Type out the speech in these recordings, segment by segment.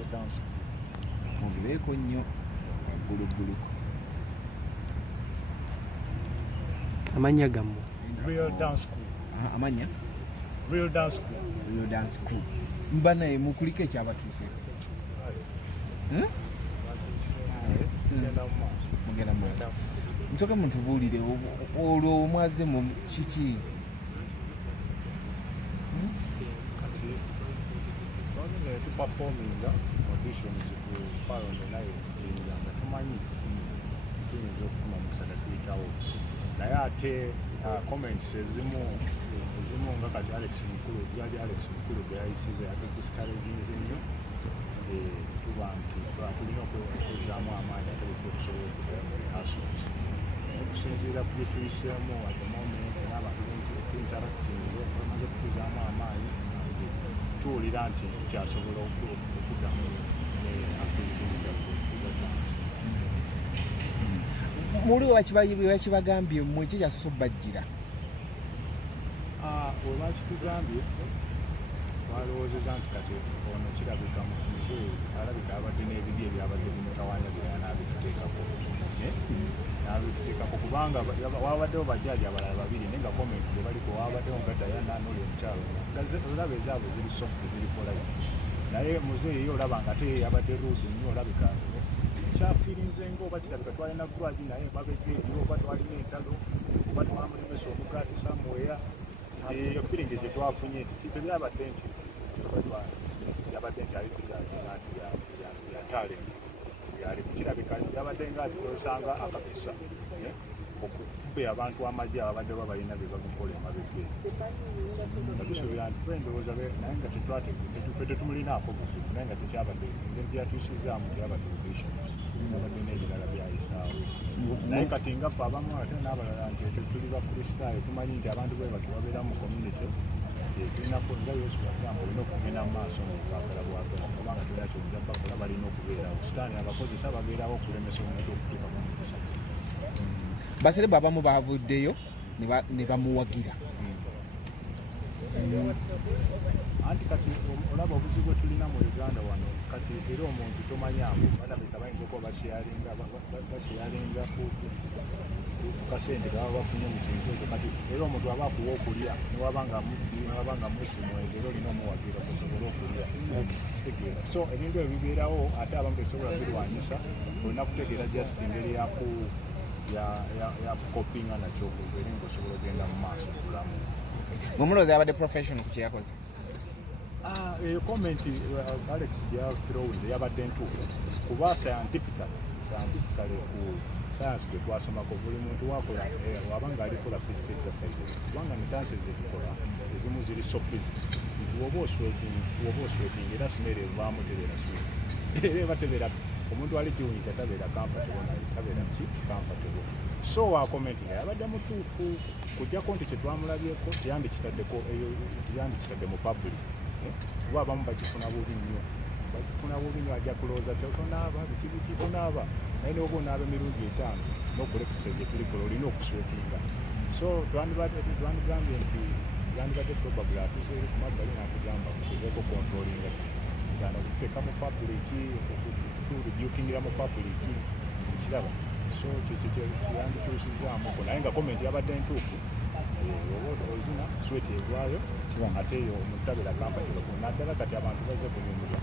real dance school. Ongereeko nnyo waggulu. Amanya gammwe? Real dance school. Amanya? Real dance school. Real dance school. Mba naye mukuliko ekyabatuuseeko. Mugenda mu maaso. Musooke mutubuulire olwo omwaze mu kiki? Kati twagenda tupafominga auditions ku Parliament naye zigenda nga tumanyi tuyinza okufuna omukisa tuyitawo naye ate comments ezimu nga kati Judge Alex Mukulu bwe yayisiza yatudiscouraginze nnyo tuba nti tulina okuzaamu amaanyi ate okusobola okuddayo mu rehearsals okusinziira ku bye tuyiseemu at the moment n'abantu interacting bamaze okutuzaamu amaanyi tuwulira nti tukyasobola okuddamu muli wakibagambye mmwe ki kyasoose okubajjira? We bakitugambye twalowoozeza nti kati ono kirabika muzeeyi alabika abadde n'ebibi ebyabadde bimutawanya bye n'abituteekako kubanga wabaddewo bajjaaji abalala babiri naye nga komenti ze baliko wabaddewo nga Diana n'oli omukyalo olaba ezaabwe ziri soft ziri polite naye muzeeyi ye olaba nga ate yabadde rude nnyo olabika kyafiirinze ngaoba kirabika twalina gwagi naye babedde eri oba twalina entalo oba twamulemesa omugaati samuweya eyo firingi gye twafunye nti tebyabadde nti yabadde nti ya talenti yali kirabika yabadde nga osanga akapisa okube abantu amagye ababadde babalina bye bamukola emabegge nga tusuubira nti twendowooza naye nga tetwe tetumulinaako buzibu naye nga tekyabadde engeri gyeyatuusizaamu tyabadde auditions yabadde n'ebirala byayisaawo naye kati nga ffe abamu ate n'abalala nti ekyo tuli bakristaayo tumanyi nti abantu bwe batyo babeera mu community tulinako nga yesu yagamba olina okugenda mu maaso mubwagala bwagazi kubanga tulina kyoyinza bakola balina okubeerawo sitaani abakozesa babeerawo okulemesa omuntu okutuuka mu mukisa baserebu abamu bavuddeyo ne bamuwagira anti kati olaba obuzibu bwe tulina mu Uganda wano kati era omuntu tomanyangu balabika bayinza okuba basheyalinga ku kasente baba bafunye mu kintu ekyo kati era omuntu aba akuwa okulya niwabanga musimu era olina omuwagira okusobola okulya kitegeera so ebintu ebyo bibeerawo ate abamu tebisobola birwanyisa olina kutegeera just engeri yakukopinga nakyo okubeera nga osobola ogenda mu maaso okulamu ng'omuloozi yabadde professional ku kyeyakoze? Eyo komenti Alex gyatulowoze yabadde ntuufu kuba scientifically ku science gwe twasomako buli muntu wakola wabanga alikola physical exercises kubanga nedansi zetukola ezimu ziri so physical nti woba osweting era simere evaamu tebeera swet era eba tebeera omuntu ali giwunyiza tabeera comfortable so wakomenti nga yabadde mutuufu kujjako nti kyetwamulabyeko tiyandikitadde mu public kuba abamu bakifuna bubi nnyo ajja kulowooza tonaaba biki onaaba naye noba onaaba emirundi 5 n'okola exercise gye tulikola olina okuswetinga so twandibagambye nti yandibadde probably atuzeeri ku mabbali n'atugamba kugezeeko controlinga kigana okuteeka mu public okuturebukingira mu public kiraba so kyandikyusizaamuko naye nga komenti yabadde ntuufu oba ozina sweti egwayo ate eyo omutabira kampani naddala kati abantu bazze kunyumira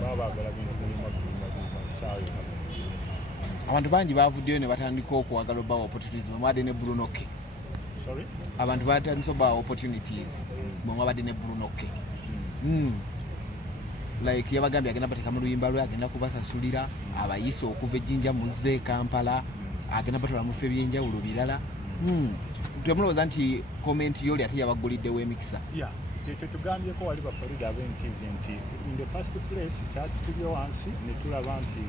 baba baagala bintu kulima saawa yonna abantu bangi bavuddeyo ne batandika okwagala obbawa opportunities mwabadde ne Brunoke abantu batandise obbawa opportunities mwabadde ne Brunoke like yabagambye agenda bateeka mu luyimba lwe agenda kubasasulira abayise okuva ejjinja muzze Kampala agenda batwala mufe ebyenjawulo birala temulowooza nti komenti yoli ate yabaguliddewo emikisa? Kyekyo tugambyeko wali bafarida ab'enkivi nti in the first place kyatutulye wansi ne tulaba nti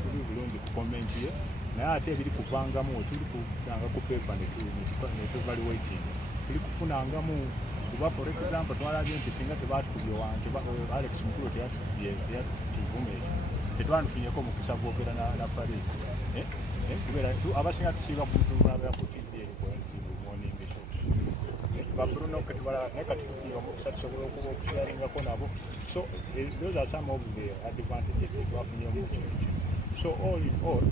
tuli bulungi ku komenti ye naye ate ebiri kuvangamu tuli kutanga ku pepa ne tuvaluating tuli kufunangamu kuba for example twalabye nti singa tebatukubye wantu Alex Mukulu teyatuvume ekyo tetwandifunyeko omukisa gwogera na Farid kubeera abasinga tusiiba kumulabira ku TV morning show ba Bruno katubala nekati okusobola okusharingako nabo. So those are some of the advantages that twafunye mu kino. So all in all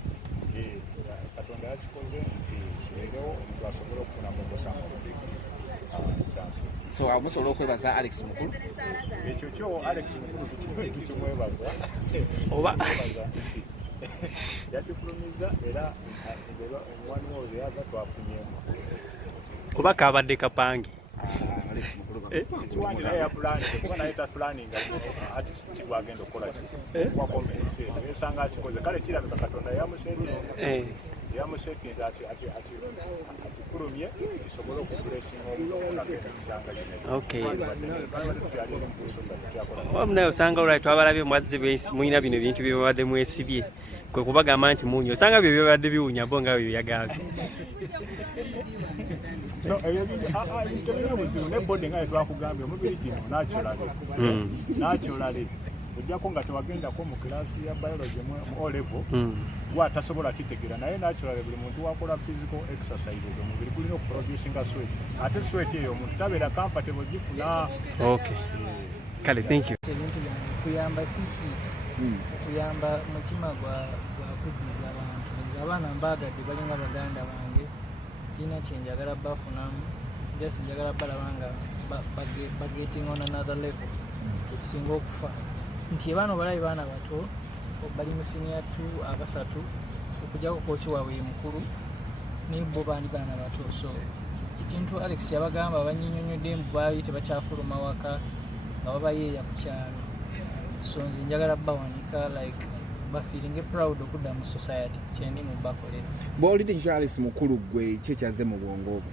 katonda yakikoze nti kibeerewo omuntu asobola okufuna mukosamu so amusobola okwebaza Alex Mukulu ekyo kyo Alex Mukulu tukimwebaza oba yakifulumiza era omwani wo yaga twafunyemu kuba kabadde kapange Alex Mukulu sikiwandi naye yapulani kuba naye tapulaning ati kigwagenda okukola wakomense esanga akikoze kale kirabika katonda yamusetinza akifulumye kisobole okukulesinga omulokonaesanga omunaye osanga olwali twabalabye mwazze mulina bino ebintu byebabadde mwesibye kwe kubagamba nti munyo osanga byo byabadde biwunya bo nga byo yagambye so ebintu buzibu ne body nga twakugambye omubiri gino naturally ojjako nga tewagendako mu kilasi ya biology mu O-level gwatasobola kitegeera naye naturally buli muntu wakola physical exercises omubiri gulina okuproducinga sweat ate sweat eyo omuntu tabeera comfortable gifuna. Okay, kale thank you. Kuyamba si heat kuyamba mutima gwa kuddiza abantu abaana mbagadde balinga baganda bange sina kyenjagala bafunamu just njagala balaba nga bagetting on another level kyetusinga okufa nti baano balabi baana bato bali mu senior 2 abasatu okujjako kooki waabwe mukulu naye bo bandi baana bato so ekintu Alex yabagamba abanyinyonyodde mbu baali tebakyafuluma waka nga babayeeya ku kyalo so nze njagala bawanika like bafeeling proud okudda mu society kyendi mu bakolera bw'olidde ekyo Alex Mukulu gwe kyekyaze mu bwongo obwo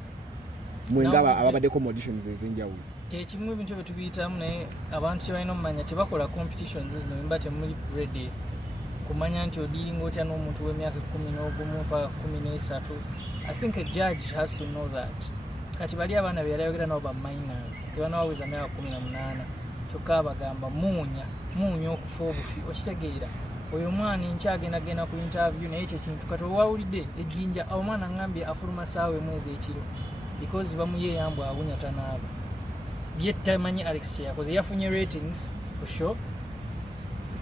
mwengaba ababaddeko mu auditions ez'enjawulo kyekimu ebintu bye tubiyitamu naye abantu kyebalina omumanya tebakola competitions zino mba temuli ready kumanya nti odiringa otya n'omuntu w'emyaka 11 mpaka 13. I think a judge has to know that kati bali abaana beyayogera nabo ba minors tebanawaweza myaka 18 kyokka bagamba muunya okufa obufi okitegeera oyo mwana nkyagenda ku interview naye ekyo kintu kati owawulidde ejjinja omwana ngambye afuluma saawe mwezi ekiro because bamuyeeyambu awunya tanaaba byetamanyi Alex kyeyakoze yafunye ratings for sure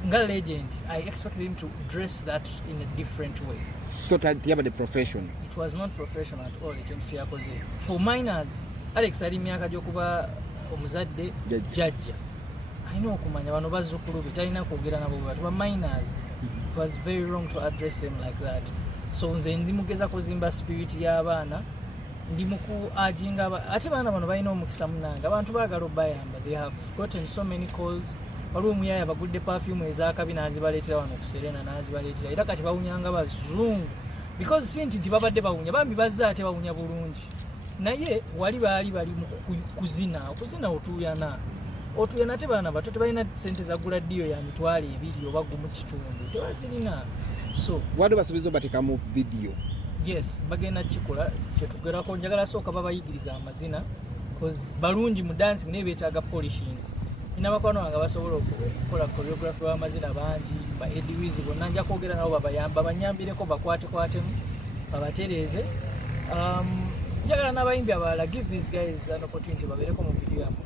nga legend. I expected him to dress that in a different way. So the profession it was not professional at all ekintu kyeyakoze for minors. Alex ali myaka gyokuba omuzadde judge alina okumanya bano bazzukulu be talina kwogera nabo bwe minors. It was very wrong to address them like that. So nze ndimugeza kuzimba spirit y'abaana ndi muku ajinga ate baana bano balina omukisa munanga abantu baagala obayamba. They have gotten so many calls. Waliwo omuyaya bagudde perfume ezakabi nazibaleetera wano kuserena nazibaleetera era kati bawunyanga bazungu because sinti nti babadde bawunya bambi bazza ate bawunya bulungi naye wali baali bali mu okuzina otuyana te baana bato tebalina sente zagula ddiyo ya mitwalo 2 oba gumu kitundu tebazirina so wadu basubizo bateka mu video. Yes, bagenda kikola kyetugerako njagala sooka babayigiriza amazina because balungi mu dancing naye beetaaga polishing. Inabakwano nga basobola okukola choreography w'amazina bangi ba Edwiz bonna nja kwogera nabo banyambireko bakwatemu babatereeze. Njagala n'abayimbi abalala give these guys an opportunity babeereko mu video yamu.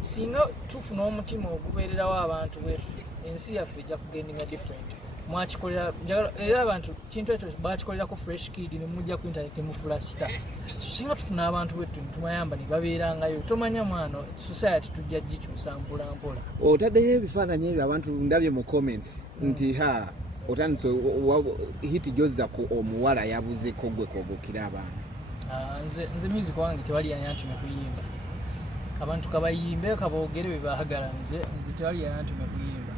Singa tufuna omutima ogubeererawo abantu bwetu ensi yaffe ejja kugendinga different. Mwakikolera era abantu kintu ekyo bakikolerako fresh kid ne mujja ku internet mu flasta. Singa tufuna abantu bwetu tumayamba ne babeerangayo tomanya mwana society tujja gikyusa mpola. Otaddeyo ebifaananyi ebyo abantu ndabye mu comments nti otandise hiti jozza ku omuwala yabuzeko gwe kogokira abaana. Nze music wange tewali yantume kuyimba. Abantu kabayimbe kaboogere bye baagala nze tewali yantume kuyimba.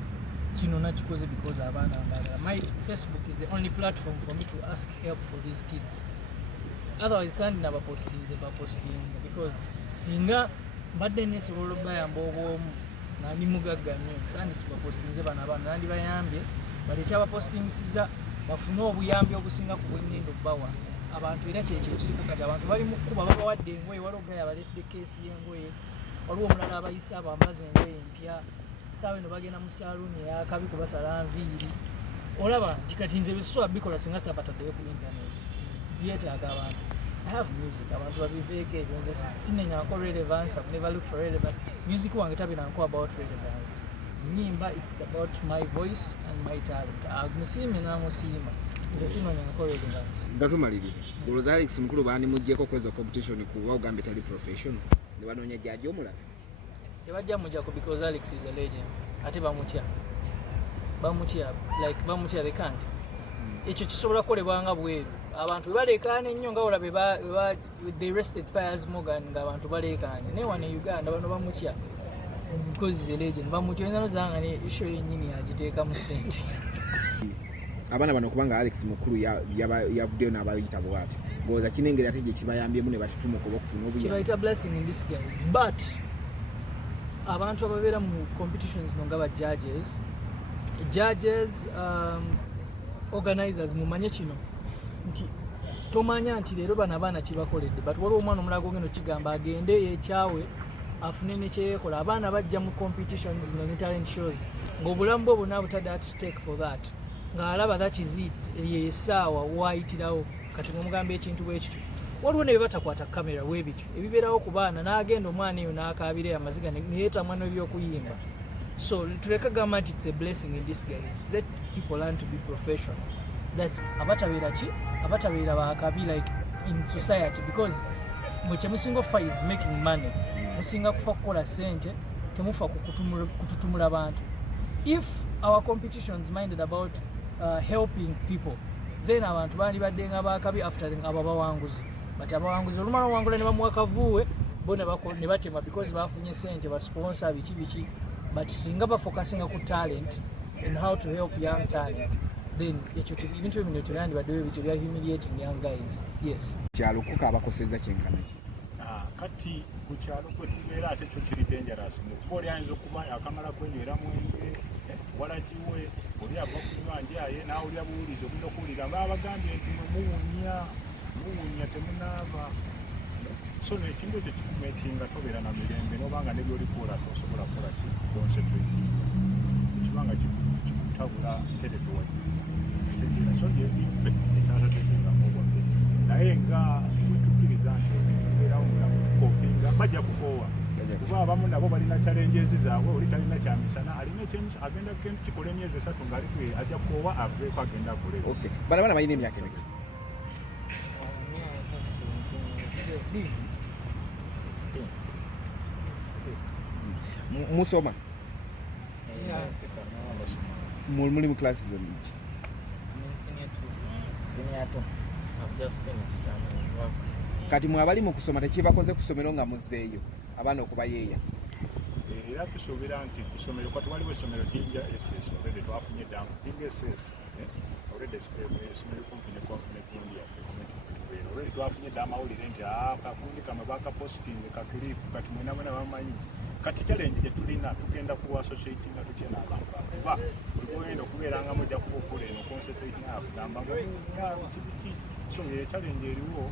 Kino nakikoze because abaana mbagala. My Facebook is the only platform for me to ask help for these kids. Otherwise sandi nabaposting because singa mbadde nesobola obayamba obwomu nandi mugagga nnyo sandi sibapostinze bana abaana nandi bayambye bali abapostingisiza bafune obuyambi obusinga ku bwengendo bawa abantu era kyekiriko kati abantu bali mu kuba babawadde engoye walogaya baletedde keesi y'engoye waliwo omulala abayisa abambaza engoye empya saawe no bagenda mu saaluni eyakabi kubasala nviiri olaba nti kati nze bisuwa bikola singa sabataddeyo ku internet byetaaga abantu I have music. Abantu babiveke ebyo nze sinenyanko relevance. I've never looked for relevance. Music wange tabinanko about relevance. Nyimba, it's about my voice and my talent. Agmusime na musima. Nze sinenyanko relevance. Ndatumaliriza. Goloza Alex mukulu bani mujjeko kweza competition kuba ugambe tali professional. Ne banonya jjaji omulala. Tebajja mujjako because Alex is a legend. Ate bamutya. Like bamutya they can't. Ekyo kisobola kukolebwanga bweru. Abantu balekaana ennyo nga olaba they rested Piers Morgan ng'abantu balekaanye naye wano e Uganda bano bamutya because he's a legend bamutya oyinza nozanga ne isho yennyini agiteeka mu ssente. Abaana bano kubanga Alex mukulu yavuddeyo n'abayita bw'ati ng'oza kinengeri ate gye kibayambyemu ne batutuma okuba okufuna obuyambi. Kibayita blessing in disguise. But abantu ababeera mu competitions no nga ba judges organizers mumanye kino nti tomanya nti leero bano abaana kibakoledde but waliwo omwana omulala gogendo kigamba agende yekyawe afune nekyeyekola abaana bajja mu competitions zino ne talent shows ng'obulamu bwe bwonna butadde at stake for that ng'alaba that is it yesaawa wayitirawo kati ng'omugamba ekintu bwe kityo waliwo ne batakwata kamera weebityo ebibeerawo ku baana n'agenda omwana eyo n'akaabira amaziga neyeetamwa n'ebyokuyimba. So tuleka gamba nti it's a blessing in disguise. Let people learn to be professional. That's abatabeera bakabi like in society because mweche musingo fa is making money. Musinga kufa kukola sente temufa kututumula abantu. If our competitions minded about helping people then abantu bali baddenga bakabi after ababawanguzi. But abawanguzi olumala wangula ne bamuwa kavuwe bo ne batema because bafunye sente ba sponsor biki but singa ba focusing ku talent and how to help young talent then ebintu ebino tulandi badewe bitu bya humiliating young guys. Yes kyalo kuka abakoseza kyenkanaki kati ku kyalo kwe tubeera ate kyo kiri dangerous kuba oli ayinza okuba akamala kwenywera mwenge walagiwe oli ava kunywa njaye nawe oli abuwuliza olina okuwulira baabagambye nti muwunya temunaaba so nekintu ekyo kikumekinga tobeera na mirembe nobanga nebyolikola tosobola kukola ki concentrating ekibanga kikutabula health-wise so effect ekyatategeeramu obwaffe naye nga wetukkiriza nti obeerawo mulamu tukopinga bajja kukoowa kuba abamu nabo balina challenges zaabwe oli talina kyamisana alina ekyemusa agenda kikola emyezi 3 ngaalikwe ajja kukoowa aveeko agenda akolewo. Okay bana bana balina emyaka emeka 16 musoma muli mu classes emuki senior 2 I've just finished work. Kati mwabali mu kusoma tekibakoze kusomero nga muzzeeyo abaana okubayeeya era tusuubira nti kusomero kwati waliwo essomero Jinja SS already twafunye ddamu Jinja SS already essomero kumpi ne kundi yaffe already twafunye dda amawulire nti akakundi kama bakaposting kakiripu kati mwena bamanyi kati challenge gye tulina tugenda ku associate nga tukyena abantu kuba ogenda okubeera nga mujja kuba okola eno concentrating agamba kibiki so ye challenge eriwo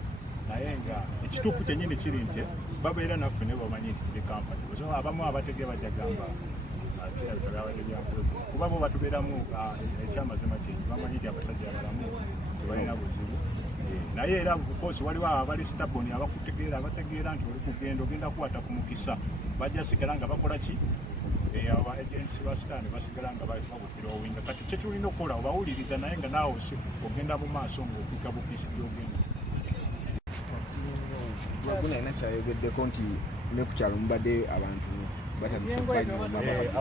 naye nga ekituufu kyennyini kiri nti babeera naffe ne bamanyi nti tuli kampani so abamu abategee bajja gamba kuba bo batubeeramu ekyamazima kyenyi bamanyi nti abasajja abalamu tebalina buzibu naye era bukosi waliwo abali staboni abategeera nti oli kugenda ogenda kuwata ku mukisa bajja sigala nga bakola ki aba agency basitani basigala nga babufira owinga kati kye tulina okukola obawuliriza naye nga naawe ogenda mu maaso ng'okika bukisi gy'ogenda. Waguna ina kyayogeddeko nti ne ku kyalo mubadde abantu batandise okubayeeya